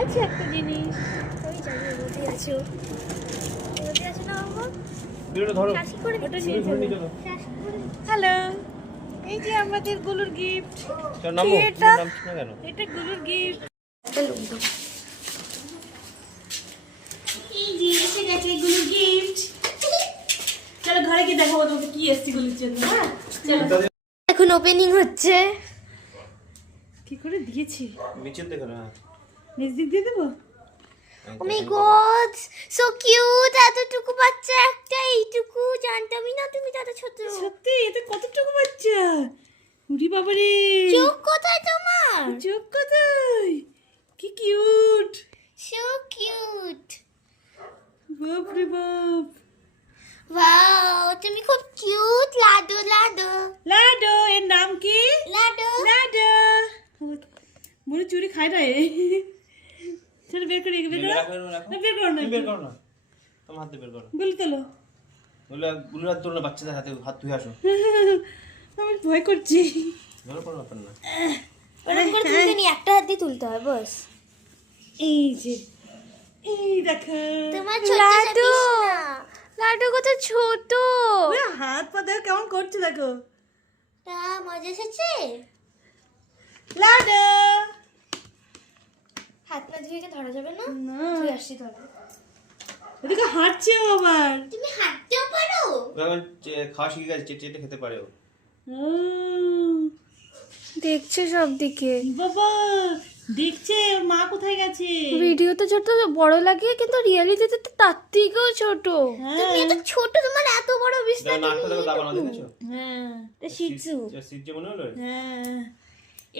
আচ্ছা একটা জিনিস ওই জানি রোদে আছো না বাবা শাসি করে ওটা নিয়ে চলো হ্যালো এই যে আমাদের গুলুর গিফট এটা এটা গুলুর গিফট এই যে এসে গেছে গুলুর গিফট চলো ঘরে গিয়ে দেখাবো তোমাকে কি এসেছে গুলুর জন্য হ্যাঁ চলো এখন ওপেনিং হচ্ছে কি করে দিয়েছি নিচে দেখো না নিচ দিক দিয়ে দেবো Oh my god, so cute! এতটুকু বাচ্চা একটা এইটুকু জানতামই না তুমি দাদা ছোট। সত্যি এটা কতটুকু বাচ্চা উড়ি বাবা রে চোখ কোথায় তোমার? চোখ কোথায় কি কিউট So cute! বাপ রে বাপ Wow, তুমি খুব কিউট লাডু লাডু লাডো এর নাম কি লাডু লাডো মুড়ি চুরি খায় না এ চলো বের করি বের করো না বের করো না বের করো না তোমার হাতে বের করো গুলি তোলো গুলো হাত তোলো না বাচ্চাদের হাতে হাত ধুয়ে আসো আমি ভয় করছি ধরো কোনো ব্যাপার না ওরকম করে তুলতে নি একটা হাত দিয়ে তুলতে হয় বস এই যে এই দেখো তোমার ছোট লাডু লাডু কত ছোট ওরে হাত পা দেখো কেমন করছে দেখো তা মজা এসেছে লাডু হাত না ধুয়ে ধরা যাবে না না তুই আসছি ধর এদিকে হাঁটছে ও আবার তুমি হাঁটতেও পারো এখন খাওয়া শিখে গেছে চেটে চেটে খেতে পারে ও দেখছে সব দিকে বাবা দেখছে ওর মা কোথায় গেছে ভিডিওতে ছোট বড় লাগে কিন্তু রিয়েলিটিতে তো তার থেকেও ছোট তুমি এত ছোট তোমার এত বড় বিছনা নাকটা দেখো দাবানো দেখেছো হ্যাঁ তা শিখছো সিট যে মনে হলো হ্যাঁ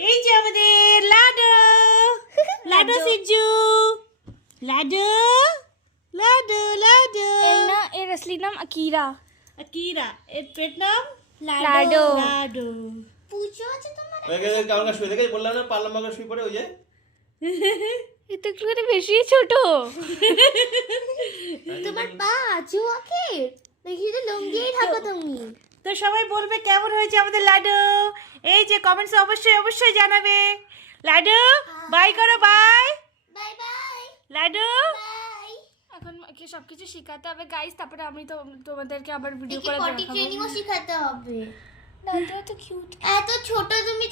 এই যে আমাদের লাডু লাডু সিজু লাডু লাডু লাডু এর असली নাম আকিরা আকিরা এর পেট নাম লাডু লাডু পুচো আছে তোমার ওই যে কেমন শুয়ে দেখে বললাম না পারলাম বাগা শুয়ে পড়ে ওই যে এটা একটু করে বেশি ছোট তোমার পা আছে ওকে দেখি তো লঙ্গিয়ে থাকো তুমি তো সবাই বলবে কেমন হয়েছে আমাদের লাডু এই যে কমেন্টসে অবশ্যই অবশ্যই জানাবে লাডু বাই করো bye bye bye laddu bye এখন কি সবকিছু শেখাতে হবে গাইস, তারপরে আমি তো তোমাদেরকে আবার ভিডিও দেখি করে পটি দেখাবো। ট্রেনিংও শেখাতে হবে দাদা তো কিউট। এত ছোট তুমি